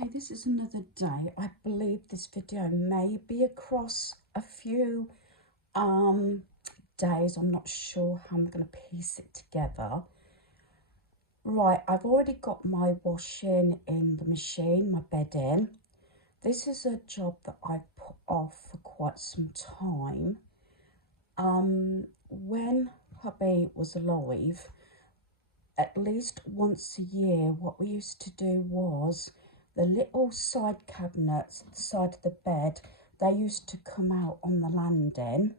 Okay, this is another day. I believe this video may be across a few days. I'm not sure how I'm going to piece it together. Right, I've already got my washing in the machine, my bedding. This is a job that I've put off for quite some time. When hubby was alive, at least once a year, what we used to do was the little side cabinets at the side of the bed, they used to come out on the landing.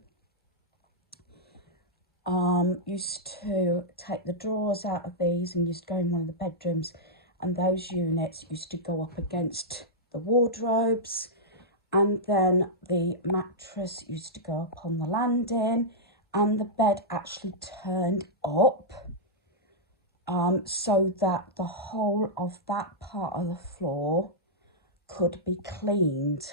Used to take the drawers out of these and used to go in one of the bedrooms, and those units used to go up against the wardrobes, and then the mattress used to go up on the landing, and the bed actually turned up. So that the whole of that part of the floor could be cleaned,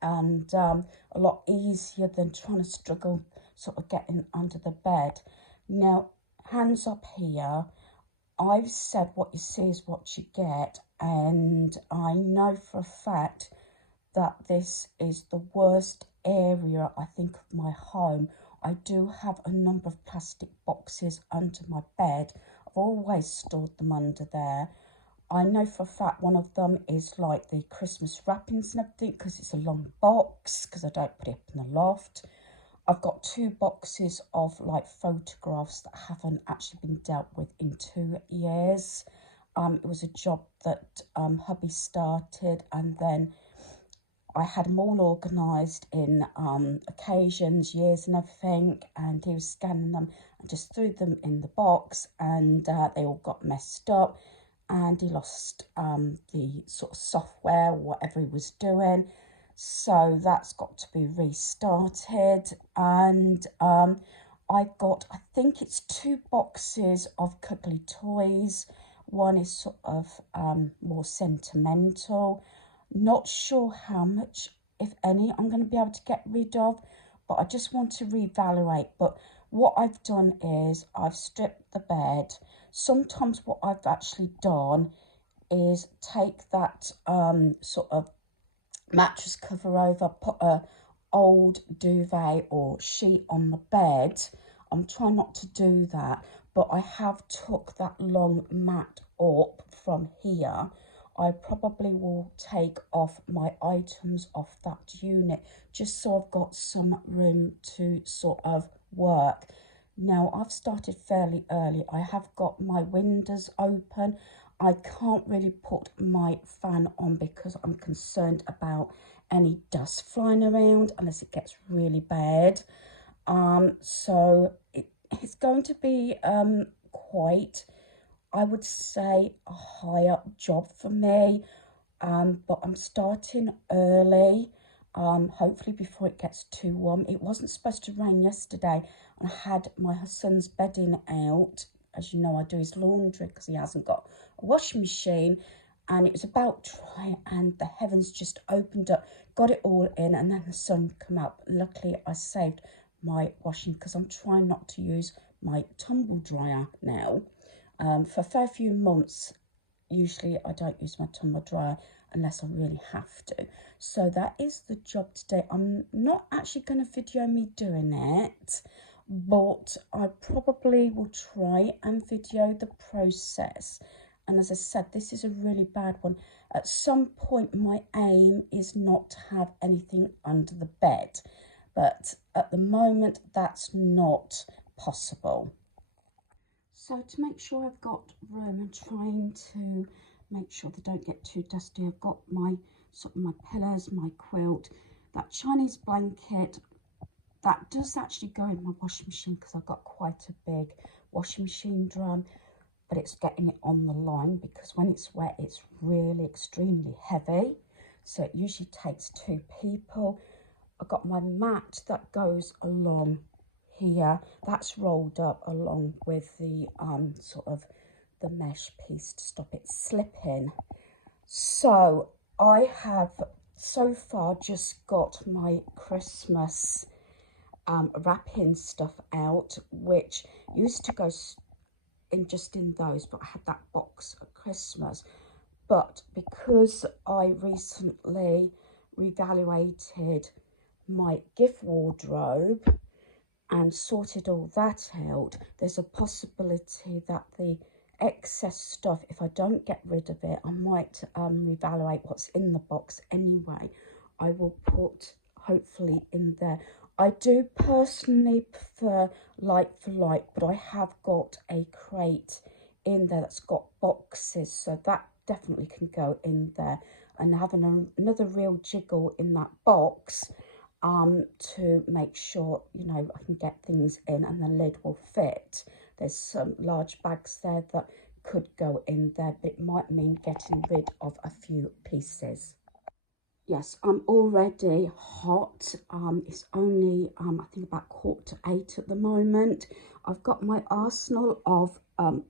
and a lot easier than trying to struggle sort of getting under the bed. Now, hands up here, I've said what you see is what you get, and I know for a fact that this is the worst area, I think, of my home. I do have a number of plastic boxes under my bed. I've always stored them under there. I know for a fact one of them is like the Christmas wrappings and everything, because it's a long box, because I don't put it up in the loft. I've got 2 boxes of like photographs that haven't actually been dealt with in 2 years. It was a job that hubby started, and then I had them all organised in occasions, years and everything, and he was scanning them and just threw them in the box, and they all got messed up, and he lost the sort of software, whatever he was doing. So that's got to be restarted, and I've got, I think it's 2 boxes of cuddly toys. One is sort of more sentimental. Not sure how much, if any, I'm going to be able to get rid of, but I just want to reevaluate. But what I've done is I've stripped the bed. Sometimes what I've actually done is take that sort of mattress cover over, put a old duvet or sheet on the bed. I'm trying not to do that, but I have took that long mat up from here. I probably will take off my items off that unit, just so I've got some room to sort of work. Now, I've started fairly early. I have got my windows open. I can't really put my fan on because I'm concerned about any dust flying around unless it gets really bad. So it's going to be quite, I would say, a higher job for me, but I'm starting early, hopefully before it gets too warm. It wasn't supposed to rain yesterday, and I had my son's bedding out. As you know, I do his laundry because he hasn't got a washing machine, and it was about dry, and the heavens just opened up, got it all in, and then the sun come out. Luckily, I saved my washing because I'm trying not to use my tumble dryer now. For a fair few months, usually I don't use my tumble dryer unless I really have to. So that is the job today. I'm not actually going to video me doing it, but I probably will try and video the process. And as I said, this is a really bad one. At some point, my aim is not to have anything under the bed, but at the moment, that's not possible. So to make sure I've got room and trying to make sure they don't get too dusty, I've got my sort of my pillows, my quilt, that Chinese blanket. That does actually go in my washing machine because I've got quite a big washing machine drum, but it's getting it on the line because when it's wet, it's really extremely heavy. So it usually takes 2 people. I've got my mat that goes along here. That's rolled up along with the sort of the mesh piece to stop it slipping. So I have so far just got my Christmas wrapping stuff out, which used to go in just in those, but I had that box at Christmas. but because I recently reevaluated my gift wardrobe and sorted all that out, there's a possibility that the excess stuff, if I don't get rid of it, I might reevaluate what's in the box anyway. I will put hopefully in there. I do personally prefer like for like, but I have got a crate in there that's got boxes, so that definitely can go in there. And having another real jiggle in that box to make sure, you know, I can get things in and the lid will fit. There's some large bags there that could go in there, but it might mean getting rid of a few pieces. Yes, I'm already hot. It's only, I think about 7:45 at the moment. I've got my arsenal of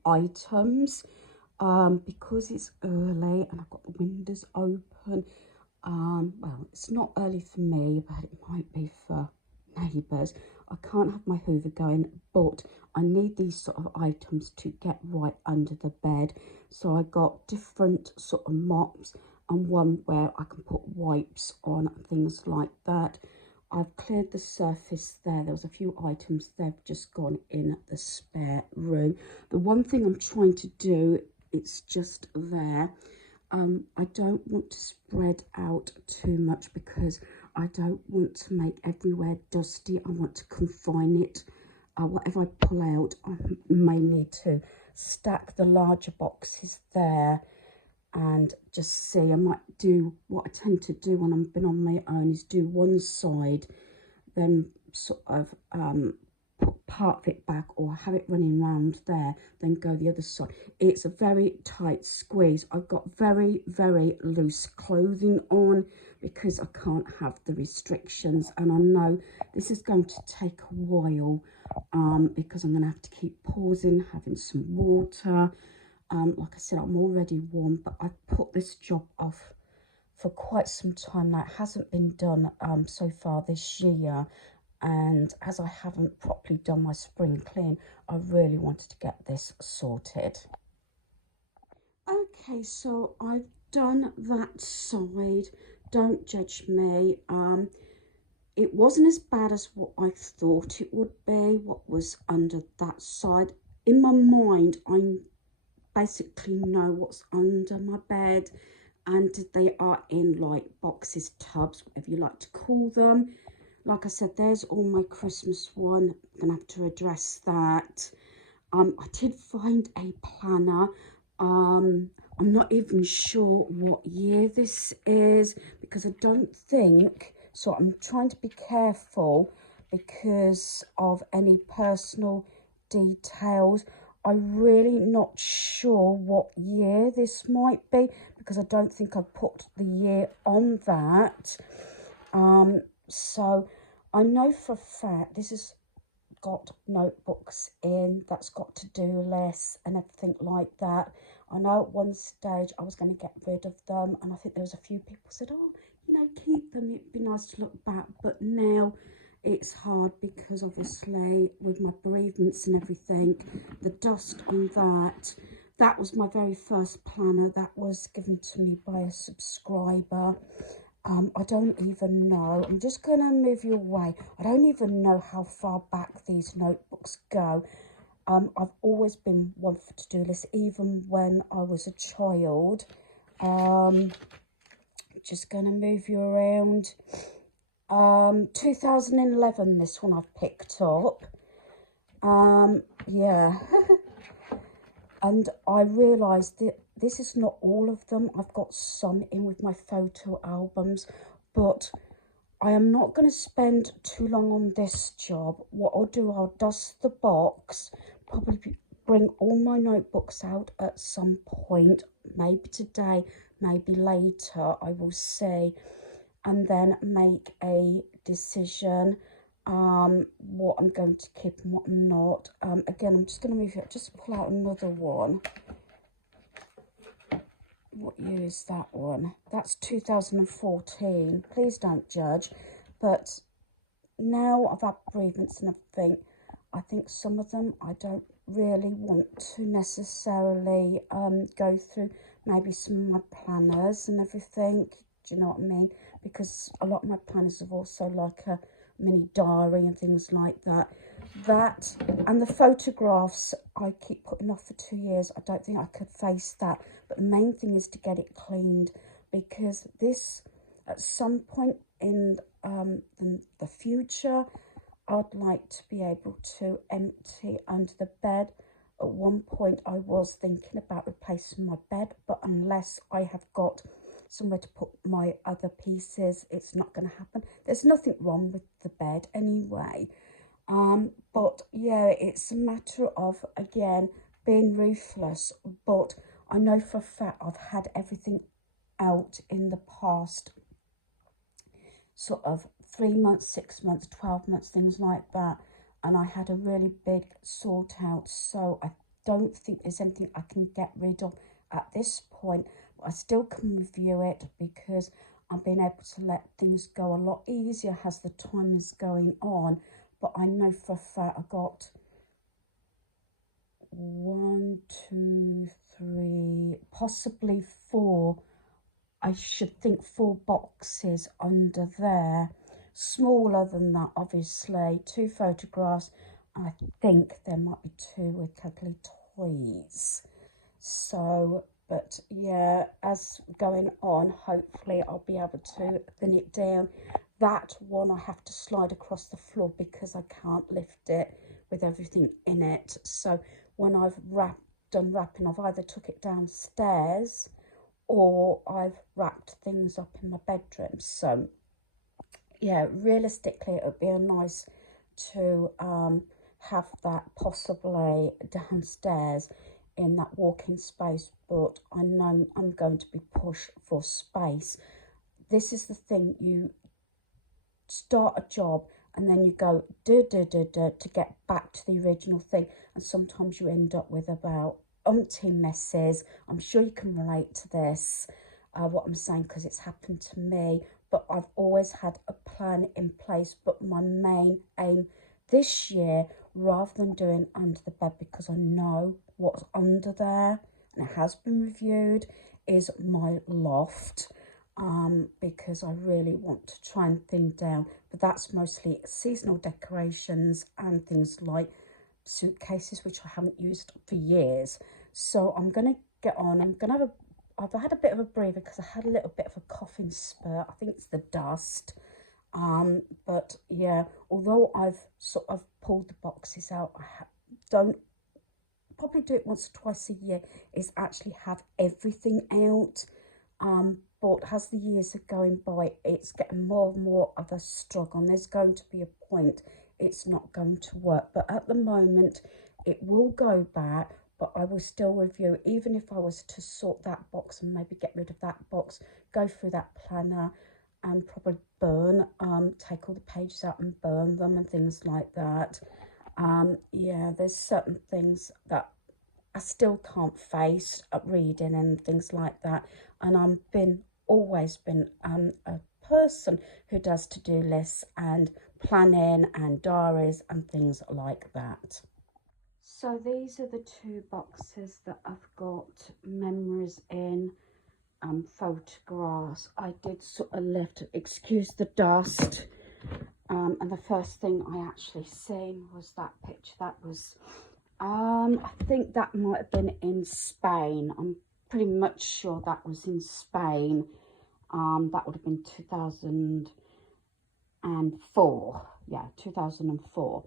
items because it's early and I've got the windows open. Well, it's not early for me, but it might be for neighbours. I can't have my hoover going, but I need these sort of items to get right under the bed. So I got different sort of mops and one where I can put wipes on and things like that. I've cleared the surface there. There was a few items that have just gone in the spare room. The one thing I'm trying to do, it's just there. I don't want to spread out too much because I don't want to make everywhere dusty. I want to confine it. Whatever I pull out, I may need to stack the larger boxes there and just see. I might do what I tend to do when I've been on my own, is do one side, then sort of put part of it back or have it running round there, then go the other side. It's a very tight squeeze. I've got very, very loose clothing on because I can't have the restrictions, and I know this is going to take a while because I'm going to have to keep pausing, having some water. Like I said, I'm already warm, but I've put this job off for quite some time now. It hasn't been done so far this year, and as I haven't properly done my spring clean, I really wanted to get this sorted. Okay, so I've done that side. Don't judge me. It wasn't as bad as what I thought it would be, what was under that side. In my mind, I basically know what's under my bed, and they are in like boxes, tubs, whatever you like to call them. Like I said, there's all my Christmas one. I'm gonna have to address that. I did find a planner. I'm not even sure what year this is because I don't think, so I'm trying to be careful because of any personal details. I'm really not sure what year this might be because I don't think I put the year on that. So I know for a fact this has got notebooks in, that's got to-do lists and everything like that. I know at one stage I was going to get rid of them, and I think there was a few people said, oh, you know, keep them, it'd be nice to look back. But now it's hard because obviously with my bereavements and everything, the dust on that was my very first planner that was given to me by a subscriber. I don't even know, I'm just going to move you away. I don't even know how far back these notebooks go. I've always been one for to-do lists, even when I was a child. Just going to move you around. 2011, this one I've picked up. Yeah. And I realised that this is not all of them. I've got some in with my photo albums, but I am not going to spend too long on this job. What I'll do, I'll dust the box, probably bring all my notebooks out at some point, maybe today, maybe later, I will see, and then make a decision what I'm going to keep and what I'm not. Again, I'm just going to move it, just pull out another one. What year is that one? That's 2014. Please don't judge. But now I've had bereavements and everything, I think some of them I don't really want to necessarily go through. maybe some of my planners and everything. Do you know what I mean? Because a lot of my planners have also like a mini diary and things like that. That and the photographs I keep putting off for 2 years. I don't think I could face that. But the main thing is to get it cleaned, because this, at some point in the future, I'd like to be able to empty under the bed. At one point I was thinking about replacing my bed, but unless I have got somewhere to put my other pieces, it's not going to happen. There's nothing wrong with the bed anyway. But yeah, it's a matter of, again, being ruthless. But I know for a fact I've had everything out in the past sort of 3 months, 6 months, 12 months, things like that. And I had a really big sort out. So I don't think there's anything I can get rid of at this point. But I still can review it, because I've been able to let things go a lot easier as the time is going on. But I know for a fact I got 1, 2, 3, possibly 4. I should think 4 boxes under there. Smaller than that, obviously. 2 photographs. I think there might be 2 with cuddly toys. So, but yeah, as going on, hopefully I'll be able to thin it down. That one I have to slide across the floor because I can't lift it with everything in it. So when I've done wrapping, I've either took it downstairs or I've wrapped things up in my bedroom. So yeah, realistically it would be nice to have that possibly downstairs in that walking space, but I know I'm going to be pushed for space. This is the thing, you start a job and then you go to get back to the original thing, and sometimes you end up with about umpteen messes. I'm sure you can relate to this, what I'm saying, because it's happened to me. But I've always had a plan in place. But my main aim this year, rather than doing under the bed, because I know what's under there and it has been reviewed, is my loft. Because I really want to try and thin down, but that's mostly seasonal decorations and things like suitcases, which I haven't used for years. So I'm going to get on. I've had a bit of a breather because I had a little bit of a coughing spurt. I think it's the dust. But yeah, although I've sort of pulled the boxes out, I don't probably do it once or twice a year, is actually have everything out. But as the years are going by, it's getting more and more of a struggle, and there's going to be a point it's not going to work. But at the moment, it will go back, but I will still review. Even if I was to sort that box and maybe get rid of that box, go through that planner and probably burn, take all the pages out and burn them and things like that. Yeah, there's certain things that I still can't face reading and things like that. And I've always been a person who does to-do lists and planning and diaries and things like that. So these are the 2 boxes that I've got memories in, photographs. I did sort of lift, excuse the dust, and the first thing I actually seen was that picture. That was I think that might have been in Spain. I'm pretty much sure that was in Spain. That would have been 2004. Yeah, 2004.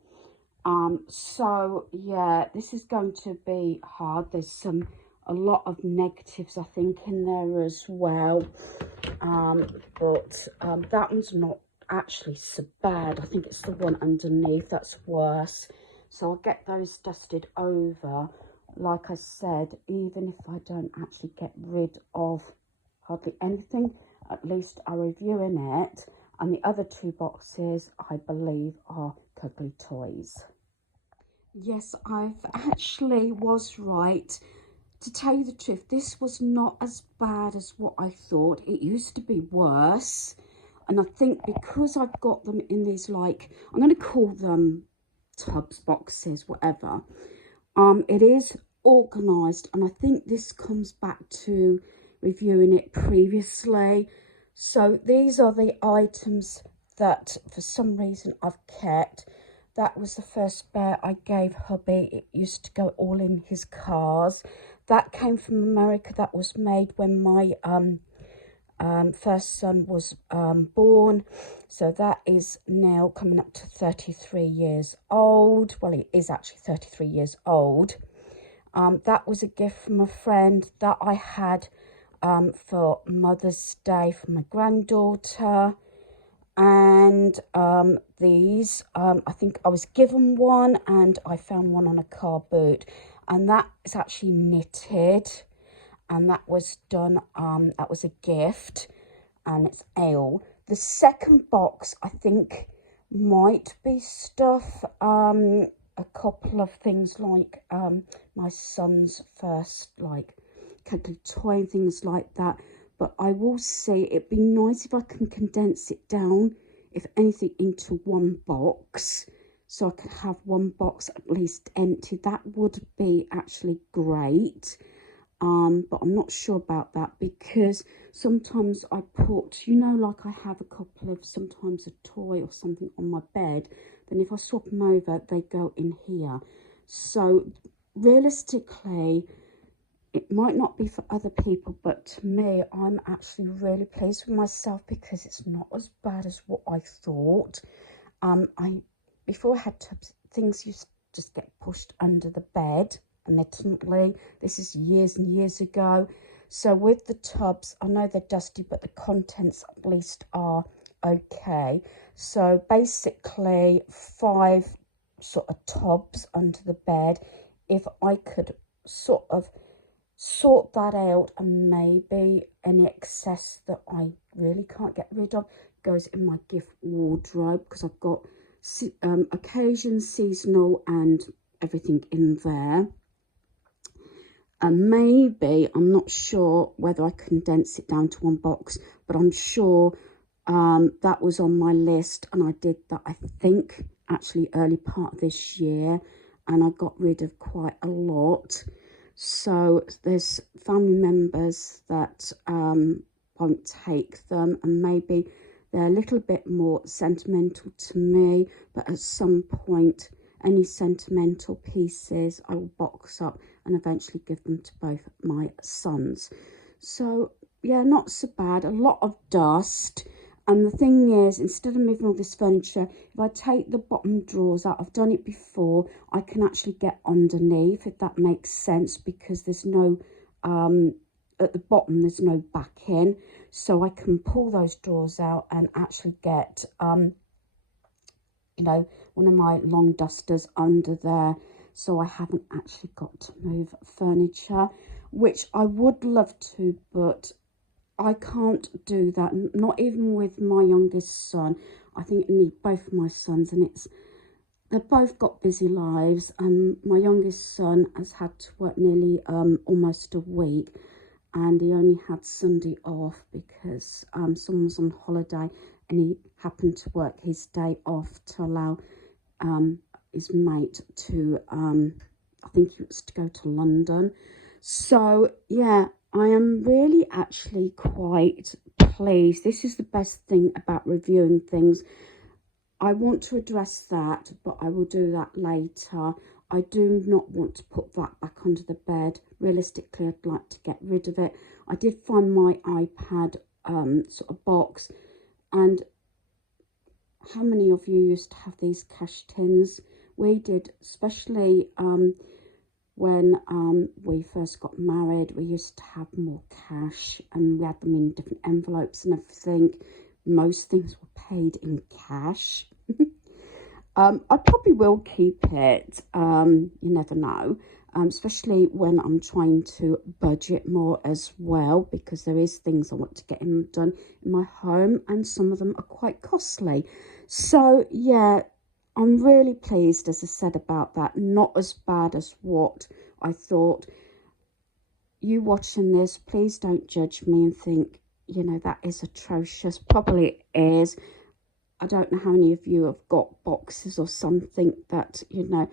So yeah, this is going to be hard. There's a lot of negatives, I think, in there as well. But that one's not actually so bad. I think it's the one underneath that's worse. So I'll get those dusted over. Like I said, even if I don't actually get rid of hardly anything, at least I'm reviewing it. And the other 2 boxes, I believe, are cuddly toys. Yes, I've actually was right. To tell you the truth, this was not as bad as what I thought. It used to be worse. And I think because I've got them in these, like, I'm going to call them tubs, boxes, whatever. It is organised, and I think this comes back to reviewing it previously. So these are the items that for some reason I've kept. That was the first bear I gave hubby. It used to go all in his cars. That came from America. That was made when my first son was born. So that is now coming up to 33 years old. Well, he is actually 33 years old. That was a gift from a friend that I had for Mother's Day for my granddaughter. And these, I think I was given one and I found one on a car boot. And that is actually knitted. And that was done, that was a gift. And it's ale. The second box, I think, might be stuff, a couple of things like my son's first, like, cuddly toy and things like that. But I will say it'd be nice if I can condense it down, if anything, into one box. So I could have one box at least empty. That would be actually great. But I'm not sure about that because sometimes I put, you know, like I have a couple of, sometimes a toy or something on my bed. Then if I swap them over, they go in here. So realistically, it might not be for other people, but to me, I'm actually really pleased with myself because it's not as bad as what I thought. Before I had tubs, things used to just get pushed under the bed admittedly. This is years and years ago. So with the tubs, I know they're dusty, but the contents at least are okay. So basically 5 sort of tubs under the bed. If I could sort of sort that out, and maybe any excess that I really can't get rid of goes in my gift wardrobe, because I've got occasion, seasonal and everything in there. And maybe, I'm not sure whether I condense it down to one box, but I'm sure that was on my list, and I did that, I think, actually early part of this year, and I got rid of quite a lot. So there's family members that won't take them, and maybe they're a little bit more sentimental to me, but at some point, any sentimental pieces I will box up and eventually give them to both my sons. So yeah, not so bad. A lot of dust. And the thing is, instead of moving all this furniture, if I take the bottom drawers out, I've done it before, I can actually get underneath, if that makes sense, because there's no, at the bottom, there's no backing. So I can pull those drawers out and actually get, you know, one of my long dusters under there. So I haven't actually got to move furniture, which I would love to, but I can't do that, not even with my youngest son. I think I need both my sons, and they've both got busy lives. My youngest son has had to work nearly almost a week, and he only had Sunday off because someone was on holiday, and he happened to work his day off to allow his mate to, I think he was to go to London. So yeah, I am really actually quite pleased. This is the best thing about reviewing things. I want to address that, but I will do that later. I do not want to put that back under the bed. Realistically, I'd like to get rid of it. I did find my iPad sort of box, and how many of you used to have these cash tins? We did, especially when we first got married. We used to have more cash, and we had them in different envelopes and everything. Most things were paid in cash. I probably will keep it, you never know, especially when I'm trying to budget more as well, because there is things I want to get done in my home, and some of them are quite costly. So yeah, I'm really pleased, as I said, about that. Not as bad as what I thought. You watching this, please don't judge me and think, you know, that is atrocious. Probably it is. I don't know how many of you have got boxes or something that, you know,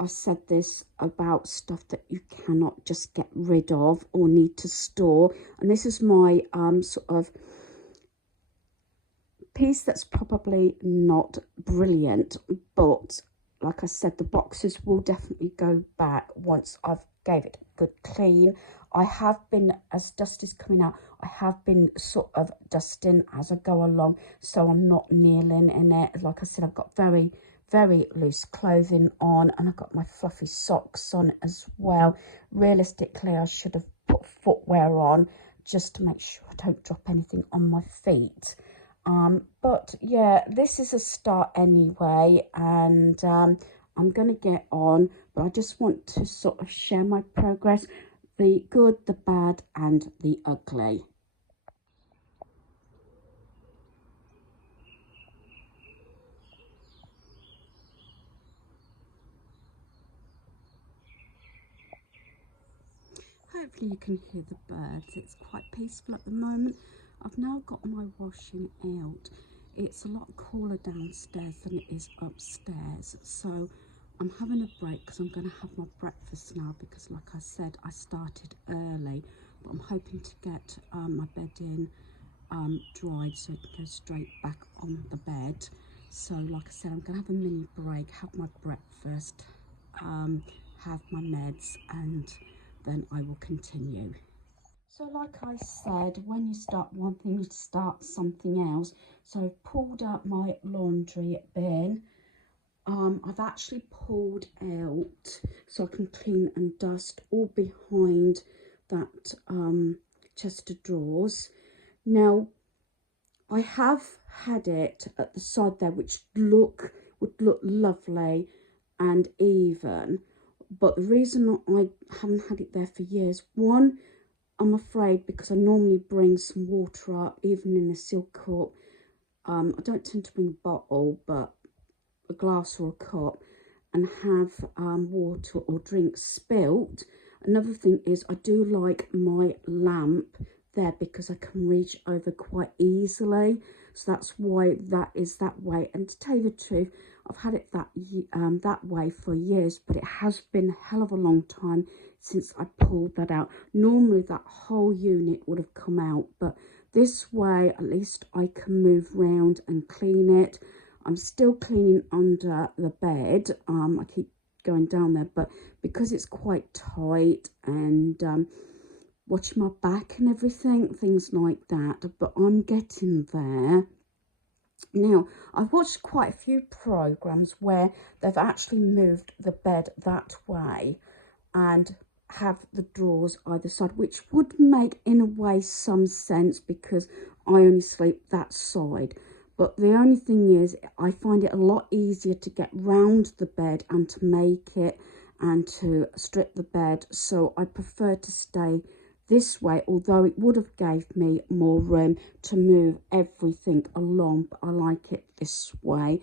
I said this about stuff that you cannot just get rid of or need to store. And this is my sort of piece that's probably not brilliant, but like I said, the boxes will definitely go back once I've gave it a good clean. I have been, as dust is coming out, I have been sort of dusting as I go along, so I'm not kneeling in it. Like I said, I've got very loose clothing on, and I've got my fluffy socks on as well. Realistically, I should have put footwear on just to make sure I don't drop anything on my feet. But yeah, this is a start anyway, and I'm going to get on, but I just want to sort of share my progress, the good, the bad, and the ugly. Hopefully you can hear the birds. It's quite peaceful at the moment. I've now got my washing out. It's a lot cooler downstairs than it is upstairs, so I'm having a break because I'm going to have my breakfast now, because like I said, I started early, but I'm hoping to get my bedding dried so it can go straight back on the bed. So like I said, I'm going to have a mini break, have my breakfast, have my meds, and then I will continue. So like I said, when you start one thing, you start something else. So I've pulled out my laundry bin. I've actually pulled out so I can clean and dust all behind that chest of drawers. Now, I have had it at the side there, which would look lovely and even. But the reason I haven't had it there for years, one, I'm afraid because I normally bring some water up, even in a silk cup. I don't tend to bring a bottle, but a glass or a cup, and have water or drink spilt. Another thing is I do like my lamp there because I can reach over quite easily, so that's why that is that way. And to tell you the truth, I've had it that way for years, but it has been a hell of a long time since I pulled that out. Normally that whole unit would have come out, but this way at least I can move round and clean it. I'm still cleaning under the bed. I keep going down there, but because it's quite tight, and watching my back and everything, things like that, but I'm getting there. Now, I've watched quite a few programs where they've actually moved the bed that way and have the drawers either side, which would make in a way some sense because I only sleep that side. But the only thing is, I find it a lot easier to get round the bed and to make it and to strip the bed, so I prefer to stay this way, although it would have gave me more room to move everything along, but I like it this way.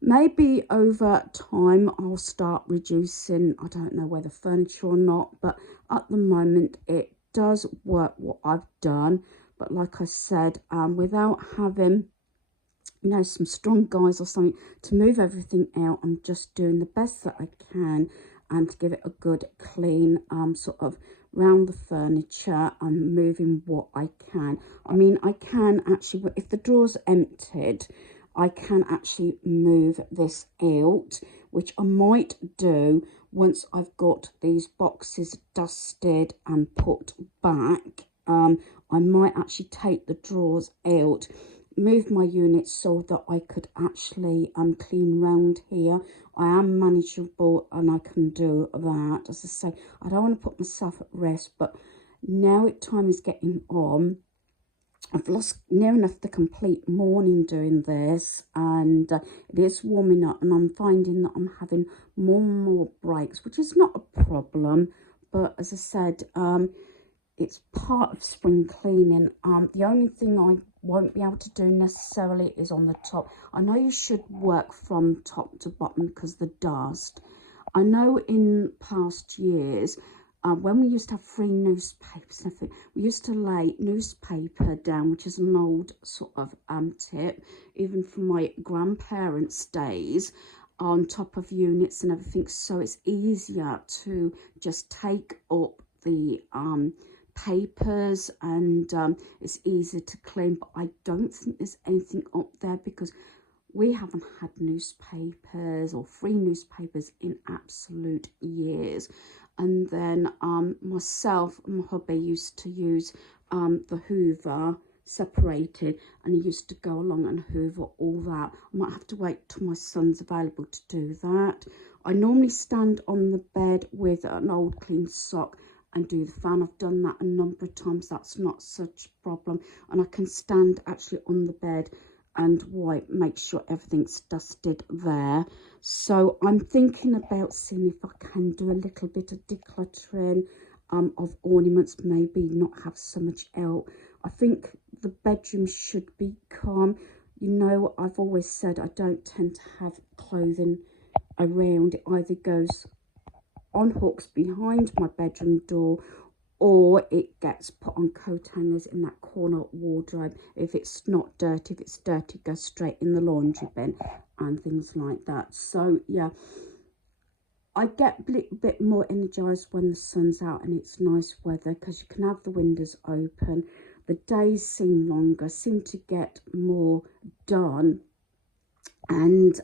Maybe over time I'll start reducing, I don't know whether furniture or not, but at the moment it does work what I've done. But like I said, without having, you know, some strong guys or something to move everything out, I'm just doing the best that I can and to give it a good clean sort of round the furniture and moving what I can. I mean, I can actually, if the drawer's emptied, I can actually move this out, which I might do once I've got these boxes dusted and put back. I might actually take the drawers out, move my unit so that I could actually clean round here. I am manageable and I can do that. As I say, I don't want to put myself at rest, but now time is getting on. I've lost near enough the complete morning doing this, and it is warming up, and I'm finding that I'm having more and more breaks, which is not a problem. But as I said, it's part of spring cleaning. The only thing I won't be able to do necessarily is on the top. I know you should work from top to bottom because the dust. I know in past years, when we used to have free newspapers, we used to lay newspaper down, which is an old sort of tip, even from my grandparents' days. on top of units and everything, so it's easier to just take up the papers, and it's easier to clean. But I don't think there's anything up there because we haven't had newspapers or free newspapers in absolute years. And then myself and my hubby used to use the Hoover separated, and he used to go along and hoover all that. I might have to wait till my son's available to do that. I normally stand on the bed with an old clean sock and do the fan. I've done that a number of times. That's not such a problem, and I can stand actually on the bed and wipe, make sure everything's dusted there. So I'm thinking about seeing if I can do a little bit of decluttering of ornaments, maybe not have so much out. I think the bedroom should be calm. You know, I've always said I don't tend to have clothing around. It either goes on hooks behind my bedroom door, or it gets put on coat hangers in that corner wardrobe. If it's not dirty, if it's dirty, it goes straight in the laundry bin and things like that. So yeah, I get a little bit more energized when the sun's out and it's nice weather, because you can have the windows open. The days seem longer, seem to get more done, and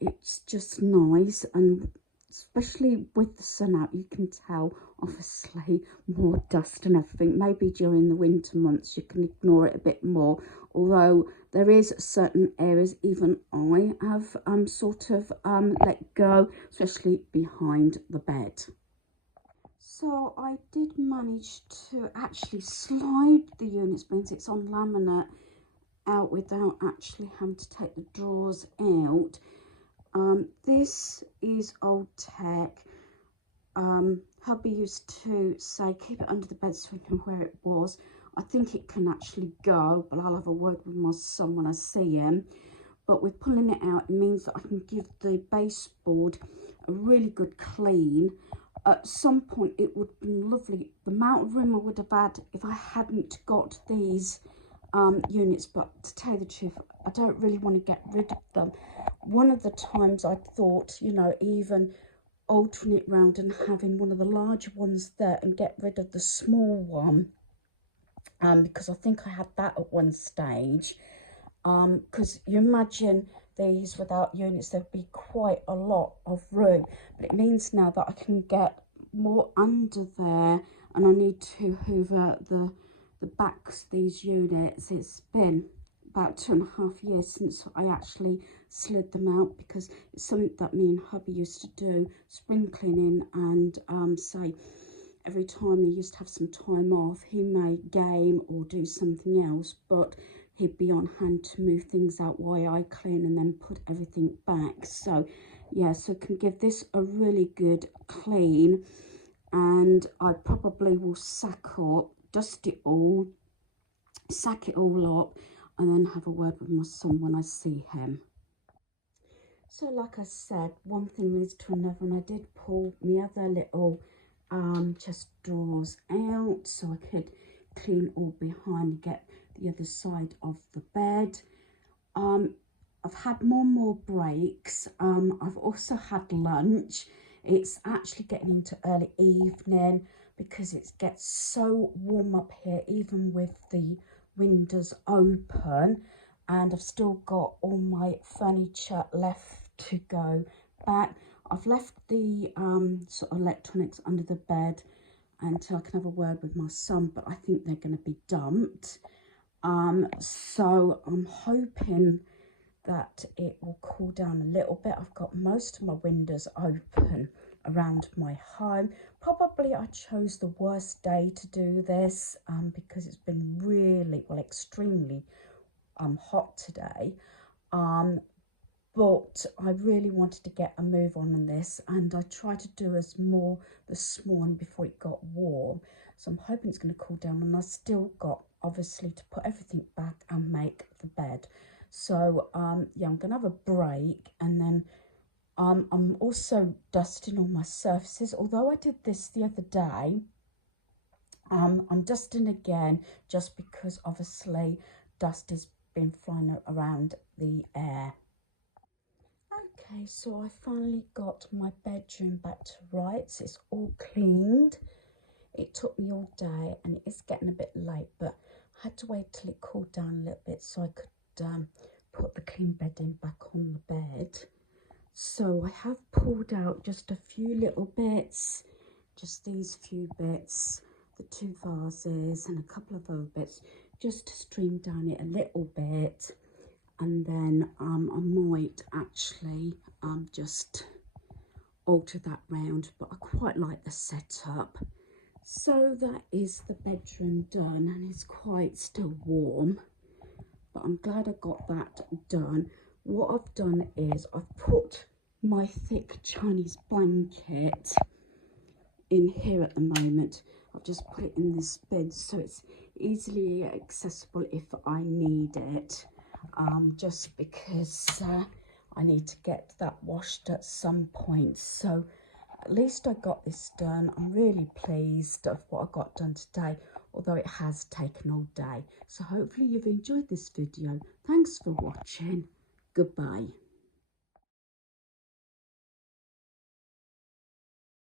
it's just nice. And especially with the sun out, you can tell obviously more dust and everything. Maybe during the winter months you can ignore it a bit more, although there is certain areas even I have sort of let go, especially behind the bed. So I did manage to actually slide the units, means it's on laminate, out without actually having to take the drawers out. This is old tech. Hubby used to say keep it under the bed so we know where it was. I think it can actually go, but I'll have a word with my son when I see him. But with pulling it out, it means that I can give the baseboard a really good clean. At some point it would have been lovely, the amount of room I would have had if I hadn't got these units, but to tell you the truth, I don't really want to get rid of them. One of the times I thought, you know, even altering it round and having one of the larger ones there and get rid of the small one, because I think I had that at one stage. Because you imagine these without units, there'd be quite a lot of room, but it means now that I can get more under there, and I need to hoover the backs of these units. It's been about 2.5 years since I actually slid them out, because it's something that me and hubby used to do, spring cleaning, and say every time he used to have some time off, he may game or do something else, but he'd be on hand to move things out while I clean and then put everything back. So yeah, so can give this a really good clean, and I probably will dust it all, sack it all up, and then have a word with my son when I see him. So like I said, one thing leads to another, and I did pull my other little chest drawers out so I could clean all behind and get the other side of the bed. I've had more breaks. I've also had lunch. It's actually getting into early evening because it gets so warm up here, even with the windows open, and I've still got all my furniture left to go back. I've left the sort of electronics under the bed until I can have a word with my son, but I think they're going to be dumped. So I'm hoping that it will cool down a little bit. I've got most of my windows open around my home. Probably I chose the worst day to do this because it's been really, well, extremely hot today. But I really wanted to get a move on this, and I tried to do as more this morning before it got warm. So I'm hoping it's going to cool down, and I still got obviously to put everything back and make the bed. So yeah, I'm going to have a break, and then I'm also dusting all my surfaces. Although I did this the other day, I'm dusting again just because obviously dust has been flying around the air. Okay, so I finally got my bedroom back to rights. It's all cleaned. It took me all day and it is getting a bit late, but I had to wait till it cooled down a little bit so I could put the clean bedding back on the bed. So I have pulled out just a few little bits, just these few bits, the 2 vases and a couple of other bits, just to stream down it a little bit. And then I might actually just alter that round, but I quite like the setup. So that is the bedroom done, and it's quite still warm, but I'm glad I got that done. What I've done is I've put my thick Chinese blanket in here at the moment. I've just put it in this bed so it's easily accessible if I need it, just because I need to get that washed at some point. So at least I got this done. I'm really pleased of what I got done today, although it has taken all day. So hopefully you've enjoyed this video. Thanks for watching. Goodbye.